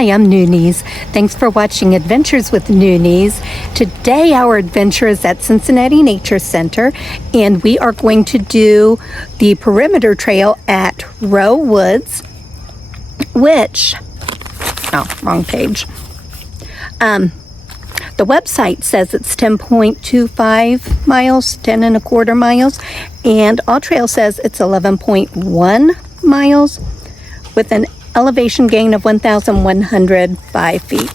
Hi, I'm Noonies. Thanks for watching Adventures with Noonies. Today our adventure is at Cincinnati Nature Center, and we are going to do the perimeter trail at Rowe Woods, which, wrong page. The website says it's 10.25 miles, 10 and a quarter miles, and All Trail says it's 11.1 miles with an elevation gain of 1,105 feet.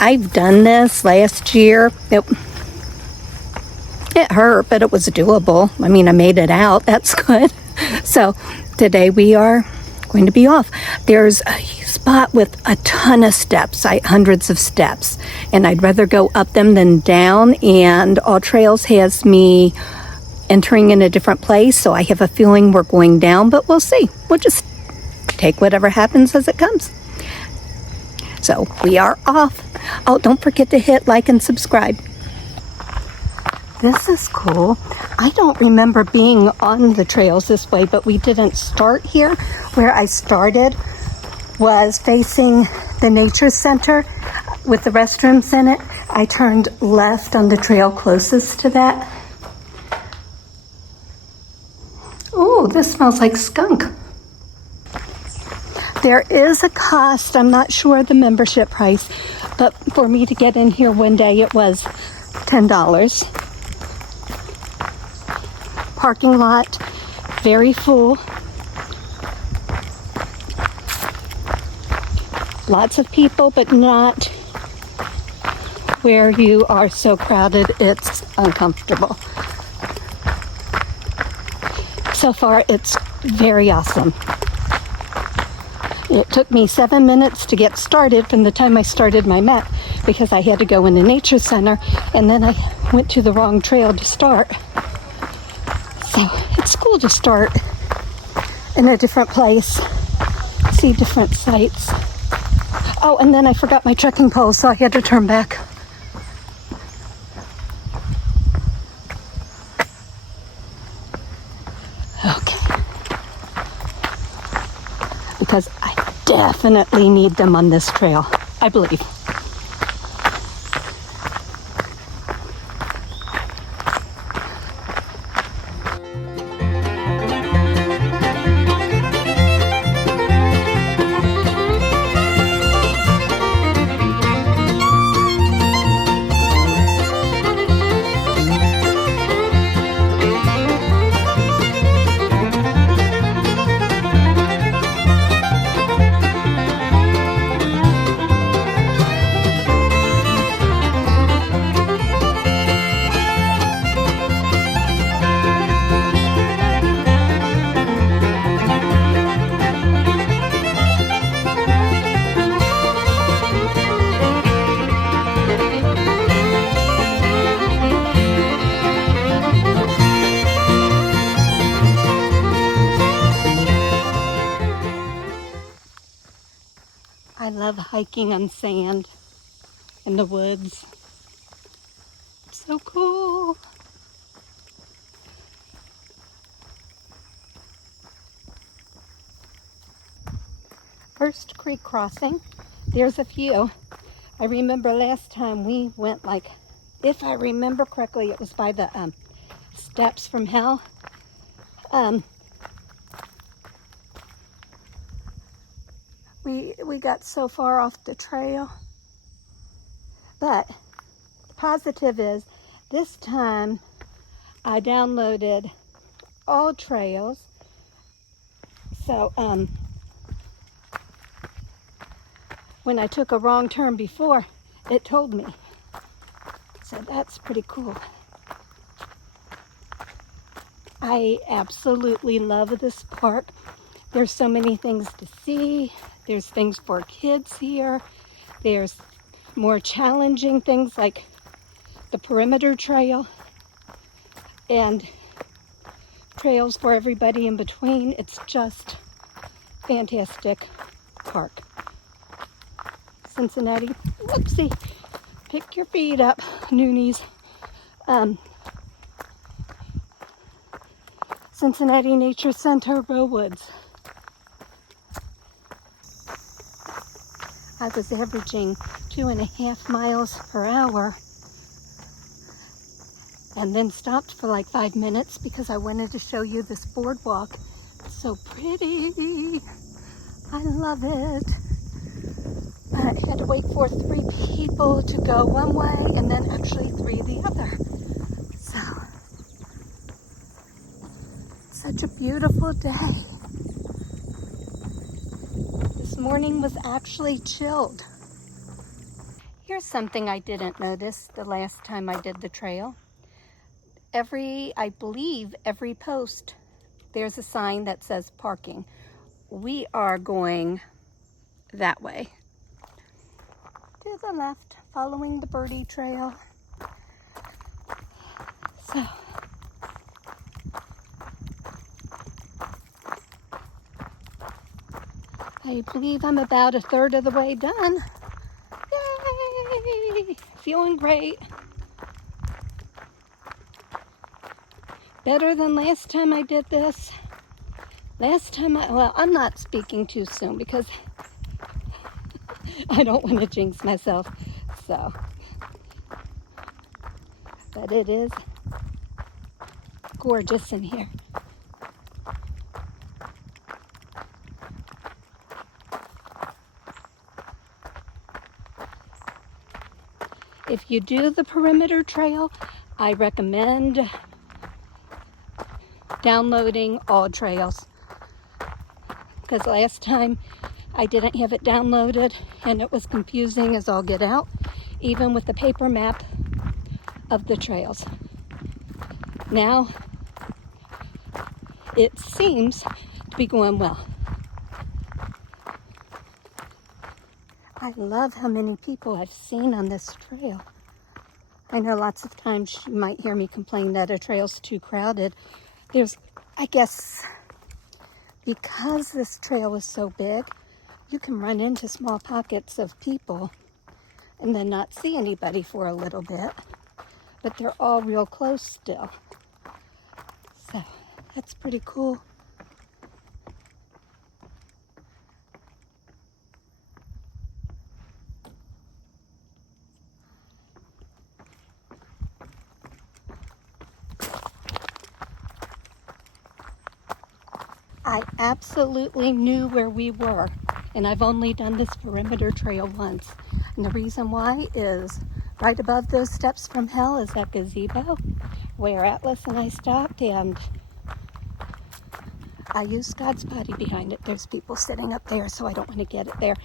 I've done this last year. It hurt, but it was doable. I mean, I made it out. That's good. So today we are going to be off. There's a spot with a ton of steps, hundreds of steps, and I'd rather go up them than down, and All Trails has me entering in a different place, so I have a feeling we're going down, but we'll see. We'll just take whatever happens as it comes. So we are off. Oh, don't forget to hit like and subscribe. This is cool. I don't remember being on the trails this way, but we didn't start here. Where I started was facing the nature center with the restrooms in it. I turned left on the trail closest to that. Oh, this smells like skunk. There is a cost. I'm not sure the membership price, but for me to get in here one day, it was $10. Parking lot, very full. Lots of people, but not where you are so crowded it's uncomfortable. So far, it's very awesome. It took me 7 minutes to get started from the time I started my map because I had to go in the nature center, and then I went to the wrong trail to start. So it's cool to start in a different place, see different sights. Oh, and then I forgot my trekking pole, so I had to turn back. Okay. Because I definitely need them on this trail, I believe. I love hiking on sand in the woods. It's so cool. First creek crossing. There's a few. I remember last time we went, like, if I remember correctly, it was by the steps from hell. We got so far off the trail. But the positive is this time I downloaded All Trails. So when I took a wrong turn before, it told me. So that's pretty cool. I absolutely love this park. There's so many things to see. There's things for kids here. There's more challenging things like the perimeter trail and trails for everybody in between. It's just fantastic park. Cincinnati, whoopsie, pick your feet up, Noonies. Cincinnati Nature Center, Rowe Woods. I was averaging 2.5 miles per hour and then stopped for like 5 minutes because I wanted to show you this boardwalk. It's so pretty. I love it. I had to wait for 3 people to go one way and then actually 3 the other. So, such a beautiful day. This morning was actually chilled. Here's something I didn't notice the last time I did the trail. I believe every post, there's a sign that says parking. We are going that way. To the left, following the birdie trail. So, I believe I'm about 1/3 of the way done. Yay! Feeling great. Better than last time I did this. Well, I'm not speaking too soon because I don't want to jinx myself. So, but it is gorgeous in here. If you do the perimeter trail, I recommend downloading all trails, because last time I didn't have it downloaded and it was confusing as all get out, even with the paper map of the trails. Now it seems to be going well. I love how many people I've seen on this trail. I know lots of times you might hear me complain that a trail's too crowded. I guess, because this trail is so big, you can run into small pockets of people and then not see anybody for a little bit, but they're all real close still. So that's pretty cool. I absolutely knew where we were, and I've only done this perimeter trail once. And the reason why is right above those steps from hell is that gazebo where Atlas and I stopped, and I used God's body behind it. There's people sitting up there, so I don't want to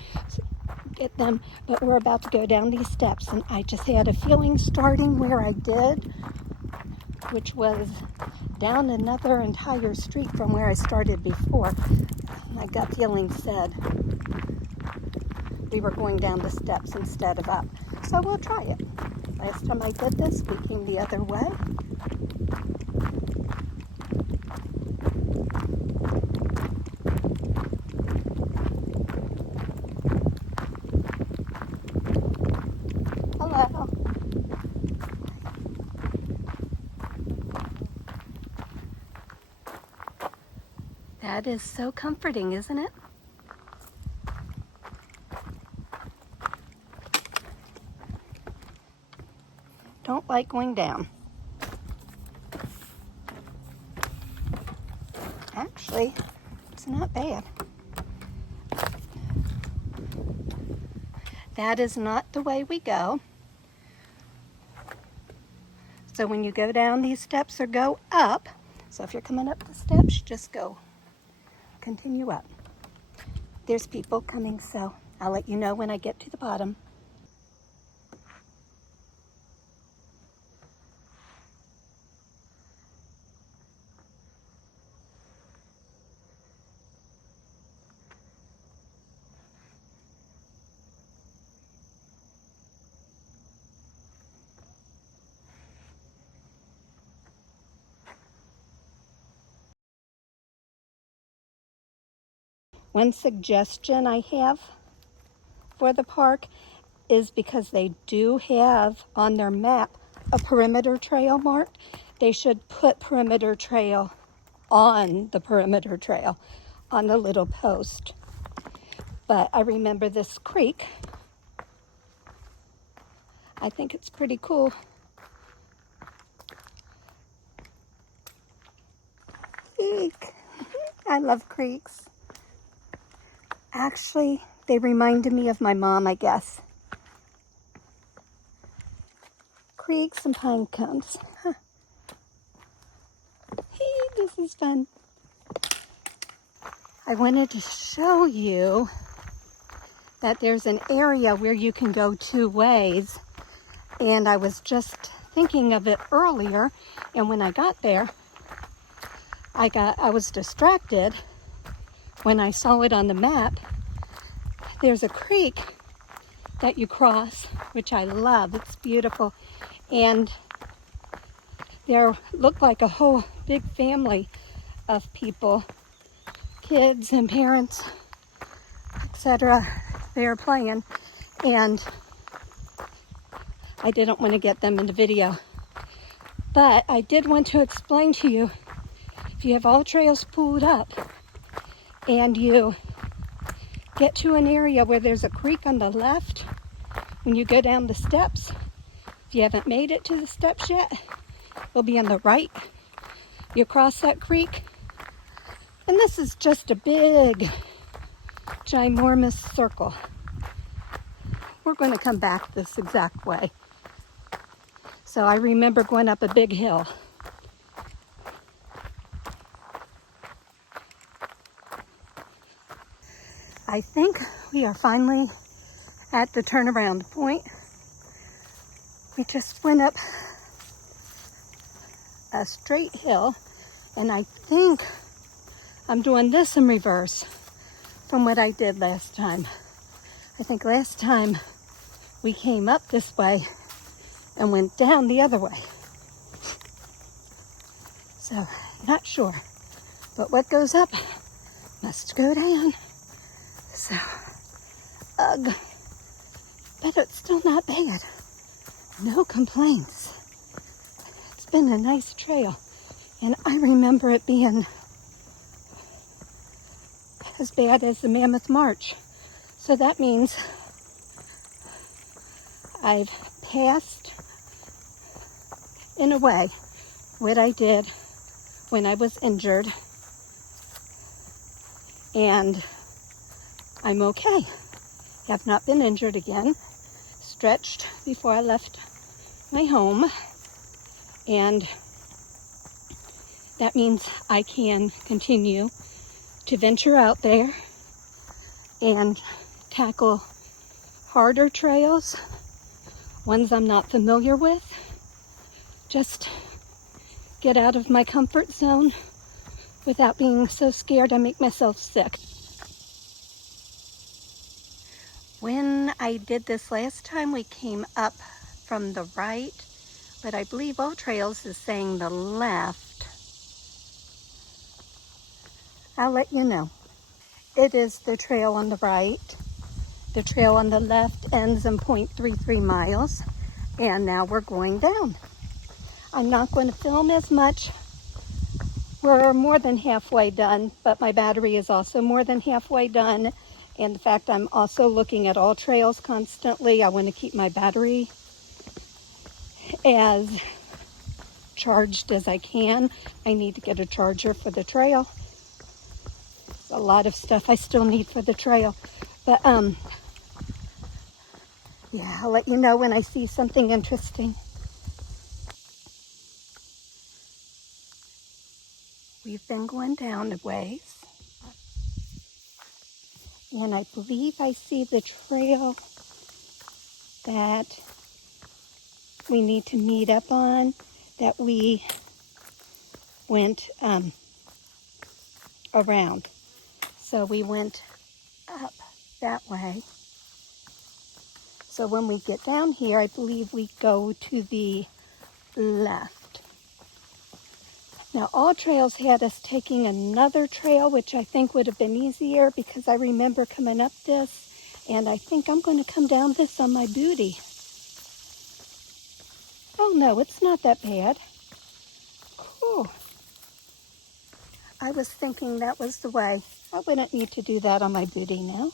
get them, but we're about to go down these steps, and I just had a feeling starting where I did, which was down another entire street from where I started before. My gut feeling said we were going down the steps instead of up. So we'll try it. Last time I did this, we came the other way. Hello. That is so comforting, isn't it? Don't like going down. Actually, it's not bad. That is not the way we go. So when you go down these steps or go up, so if you're coming up the steps, just continue up. There's people coming, so I'll let you know when I get to the bottom. One suggestion I have for the park is, because they do have on their map a perimeter trail marked, they should put perimeter trail on the perimeter trail on the little post. But I remember this creek I think it's pretty cool. Eek. I love creeks. Actually, they reminded me of my mom, I guess. Creeks and pine cones. Huh. Hey, this is fun. I wanted to show you that there's an area where you can go two ways. And I was just thinking of it earlier. And when I got there, I was distracted when I saw it on the map. There's a creek that you cross, which I love. It's beautiful. And there looked like a whole big family of people, kids and parents, etc. They were playing. And I didn't want to get them in the video. But I did want to explain to you, if you have all trails pulled up and you get to an area where there's a creek on the left, when you go down the steps, if you haven't made it to the steps yet, it'll be on the right. You cross that creek, and this is just a big, ginormous circle. We're going to come back this exact way. So I remember going up a big hill. I think we are finally at the turnaround point. We just went up a straight hill, and I think I'm doing this in reverse from what I did last time. I think last time we came up this way and went down the other way. So, not sure. But what goes up must go down. So, ugh. But it's still not bad. No complaints. It's been a nice trail. And I remember it being as bad as the Mammoth March. So that means I've passed, in a way, what I did when I was injured. And I'm okay. Have not been injured again. Stretched before I left my home. And that means I can continue to venture out there and tackle harder trails, ones I'm not familiar with. Just get out of my comfort zone without being so scared I make myself sick. When I did this last time, we came up from the right, but I believe All Trails is saying the left. I'll let you know. It is the trail on the right. The trail on the left ends in 0.33 miles, and now we're going down. I'm not going to film as much. We're more than halfway done, but my battery is also more than halfway done. And the fact I'm also looking at All Trails constantly, I want to keep my battery as charged as I can. I need to get a charger for the trail. There's a lot of stuff I still need for the trail. But, yeah, I'll let you know when I see something interesting. We've been going down a ways. And I believe I see the trail that we need to meet up on, that we went around. So we went up that way. So when we get down here, I believe we go to the left. Now, All Trails had us taking another trail, which I think would have been easier because I remember coming up this, and I think I'm going to come down this on my booty. Oh no, it's not that bad. Cool. I was thinking that was the way. I wouldn't need to do that on my booty now.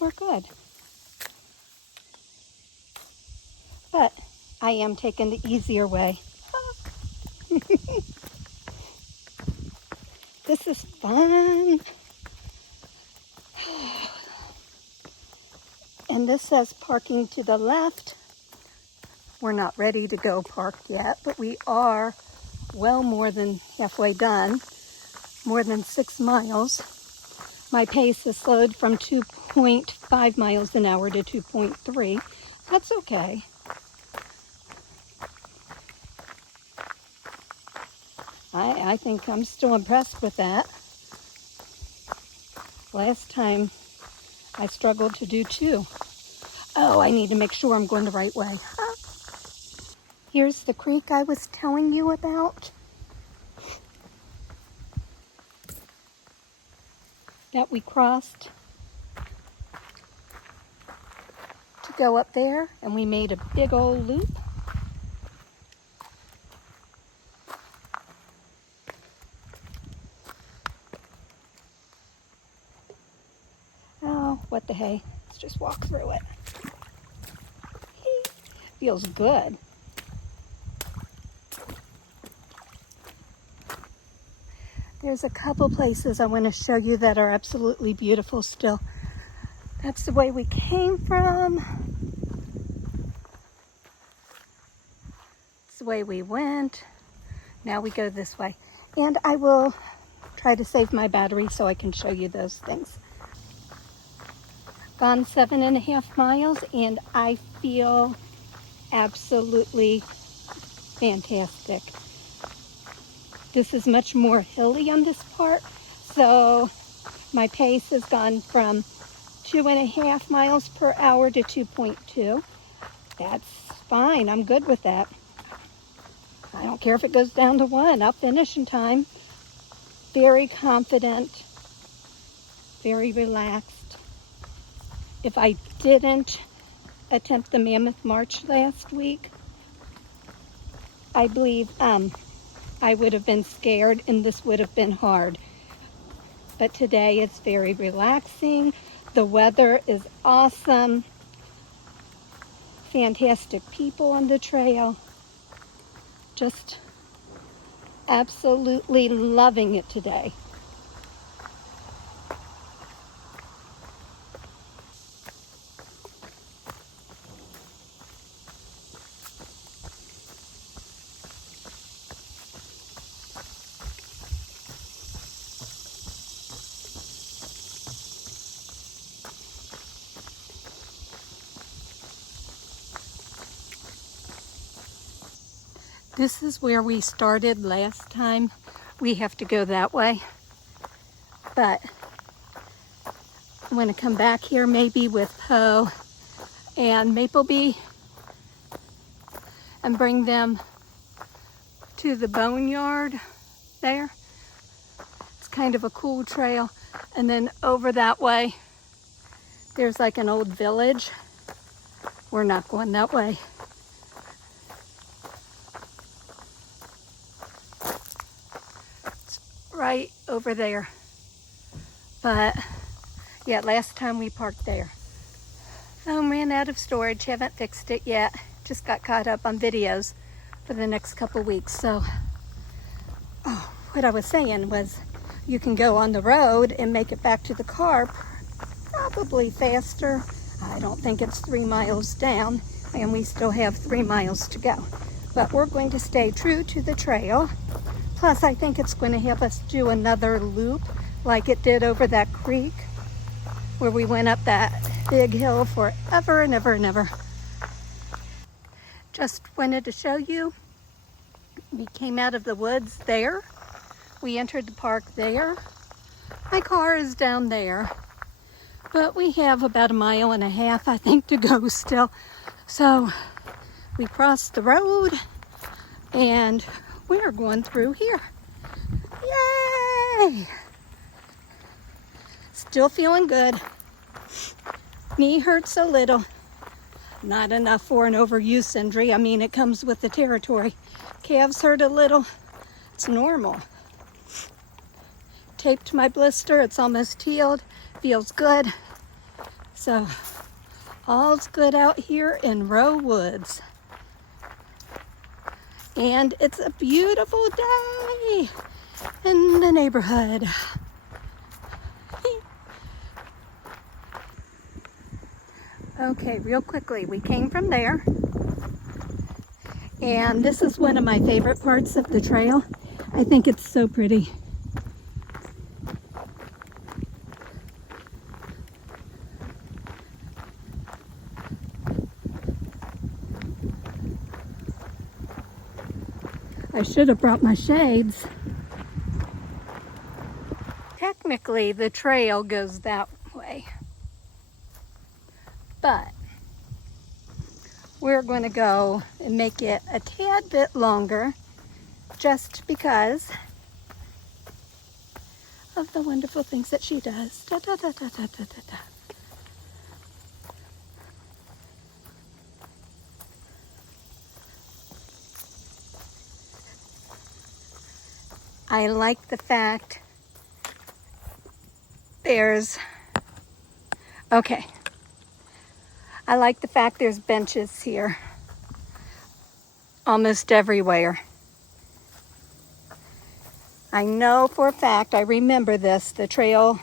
We're good. but I am taking the easier way. This is fun. And this says parking to the left. We're not ready to go park yet, but we are well more than halfway done, more than 6 miles. My pace has slowed from 2.5 miles an hour to 2.3. That's okay. I think I'm still impressed with that. Last time I struggled to do 2. Oh, I need to make sure I'm going the right way. Here's the creek I was telling you about that we crossed to go up there, and we made a big old loop. Oh, what the hey. Let's just walk through it. Feels good. There's a couple places I want to show you that are absolutely beautiful still. That's the way we came from. It's the way we went. Now we go this way. And I will try to save my battery so I can show you those things. Gone 7.5 miles, and I feel absolutely fantastic. This is much more hilly on this part, so my pace has gone from 2.5 miles per hour to 2.2. That's fine. I'm good with that. I don't care if it goes down to 1. I'll finish in time. Very confident, very relaxed. If I didn't attempt the Mammoth March last week, I believe I would have been scared and this would have been hard. But today it's very relaxing. The weather is awesome. Fantastic people on the trail. Just absolutely loving it today. This is where we started last time. We have to go that way. But I'm going to come back here maybe with Poe and Maplebee and bring them to the boneyard there. It's kind of a cool trail. And then over that way, there's like an old village. We're not going that way. Right over there. But yeah, last time we parked there. Phone ran out of storage, haven't fixed it yet. Just got caught up on videos for the next couple weeks. So what I was saying was you can go on the road and make it back to the car probably faster. I don't think it's 3 miles down, and we still have 3 miles to go. But we're going to stay true to the trail. Plus, I think it's going to have us do another loop like it did over that creek where we went up that big hill forever and ever and ever. Just wanted to show you. We came out of the woods there. We entered the park there. My car is down there. But we have about 1.5 miles, I think, to go still. So we crossed the road and we're going through here. Yay! Still feeling good. Knee hurts a little. Not enough for an overuse injury. I mean, it comes with the territory. Calves hurt a little. It's normal. Taped my blister. It's almost healed. Feels good. So, all's good out here in Rowe Woods. And it's a beautiful day in the neighborhood. Okay, real quickly, we came from there. And this is one of my favorite parts of the trail. I think it's so pretty. I should have brought my shades. Technically, the trail goes that way, but we're going to go and make it a tad bit longer just because of the wonderful things that she does. Da, da, da, da, da, da, da, da. I like the fact I like the fact there's benches here almost everywhere. I know for a fact, I remember this, the trail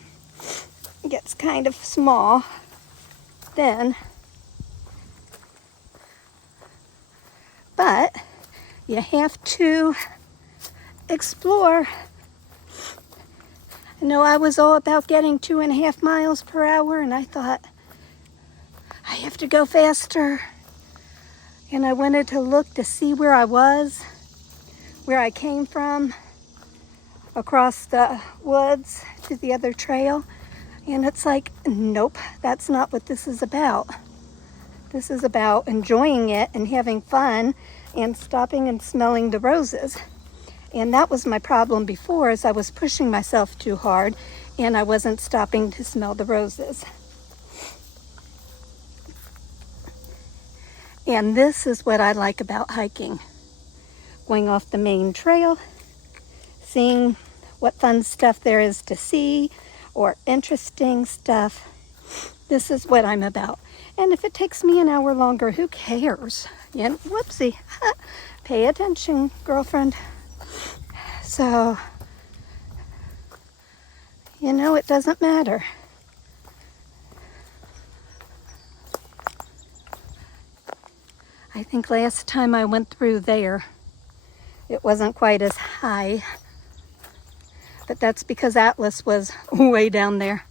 gets kind of small then, but you have to explore. I know I was all about getting 2.5 miles per hour, and I thought, I have to go faster. And I wanted to look to see where I was, where I came from, across the woods to the other trail. And it's like, nope, that's not what this is about. This is about enjoying it and having fun and stopping and smelling the roses. And that was my problem before, is I was pushing myself too hard and I wasn't stopping to smell the roses. And this is what I like about hiking. Going off the main trail, seeing what fun stuff there is to see or interesting stuff. This is what I'm about. And if it takes me an hour longer, who cares? Yeah, whoopsie. Pay attention, girlfriend. So, you know, it doesn't matter. I think last time I went through there, it wasn't quite as high, but that's because Atlas was way down there.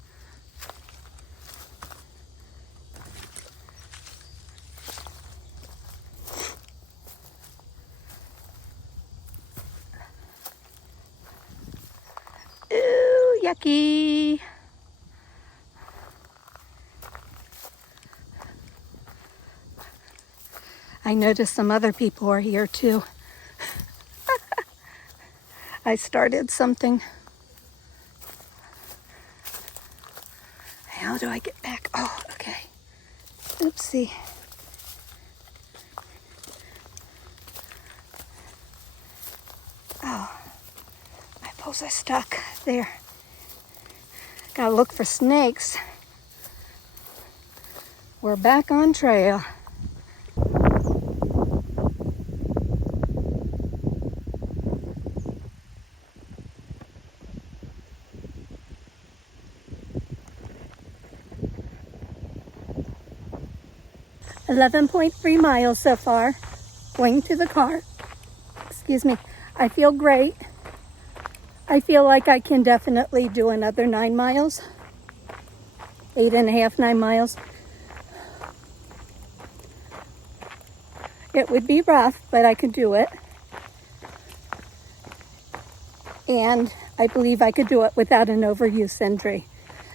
Ooh, yucky. I noticed some other people are here too. I started something. How do I get back? Oh, okay. Oopsie. Oh, my poles are stuck there. Gotta look for snakes. We're back on trail. .3 miles so far, going to the car. Excuse me. I feel great. I feel like I can definitely do another 9 miles. 8.5, 9 miles. It would be rough, but I could do it. And I believe I could do it without an overuse injury.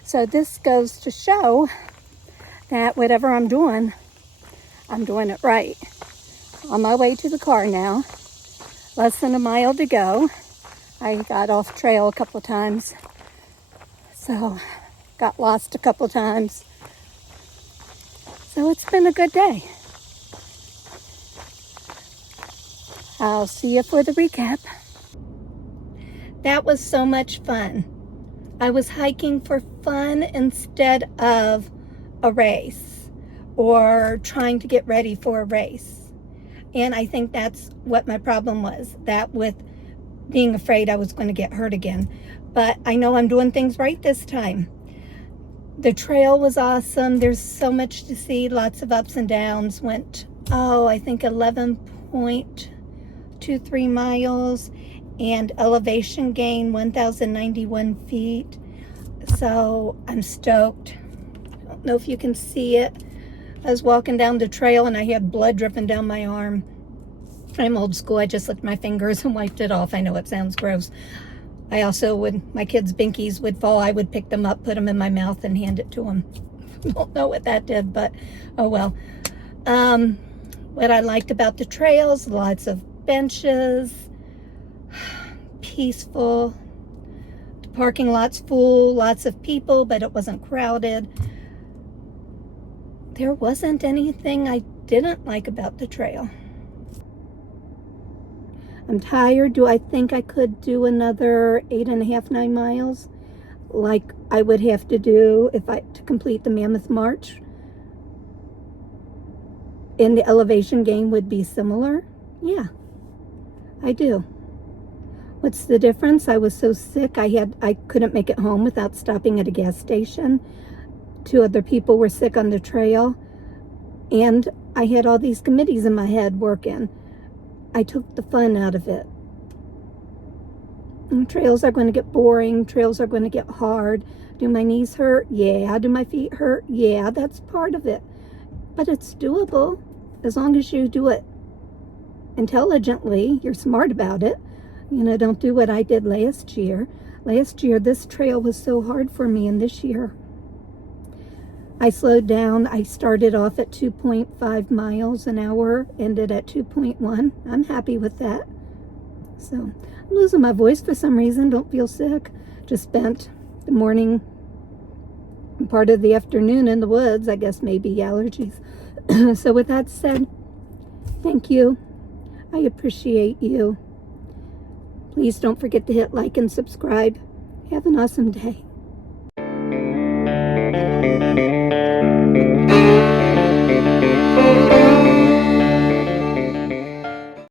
So this goes to show that whatever I'm doing it right. On my way to the car now. Less than a mile to go. I got off trail a couple times. So, got lost a couple times. So it's been a good day. I'll see you for the recap. That was so much fun. I was hiking for fun instead of a race or trying to get ready for a race. And I think that's what my problem was, that with being afraid I was going to get hurt again. But I know I'm doing things right this time. The trail was awesome. There's so much to see, lots of ups and downs. Went, I think 11.23 miles, and elevation gain 1,091 feet. So I'm stoked. I don't know if you can see it. I was walking down the trail and I had blood dripping down my arm. I'm old school. I just licked my fingers and wiped it off. I know it sounds gross. I also would, my kids' binkies would fall. I would pick them up, put them in my mouth, and hand it to them. Don't know what that did, but oh well. What I liked about the trails, lots of benches, peaceful. The parking lot's full, lots of people, but it wasn't crowded. There wasn't anything I didn't like about the trail. I'm tired. Do I think I could do another 8.5, 9 miles like I would have to do to complete the Mammoth March? And the elevation gain would be similar? Yeah, I do. What's the difference? I was so sick I couldn't make it home without stopping at a gas station. 2 other people were sick on the trail, and I had all these committees in my head working. I took the fun out of it. And trails are going to get boring. Trails are going to get hard. Do my knees hurt? Yeah. Do my feet hurt? Yeah, that's part of it. But it's doable as long as you do it intelligently. You're smart about it. Don't do what I did last year. Last year, this trail was so hard for me, and this year, I slowed down. I started off at 2.5 miles an hour, ended at 2.1. I'm happy with that. So I'm losing my voice for some reason. Don't feel sick. Just spent the morning and part of the afternoon in the woods. I guess maybe allergies. So with that said, thank you. I appreciate you. Please don't forget to hit like and subscribe. Have an awesome day.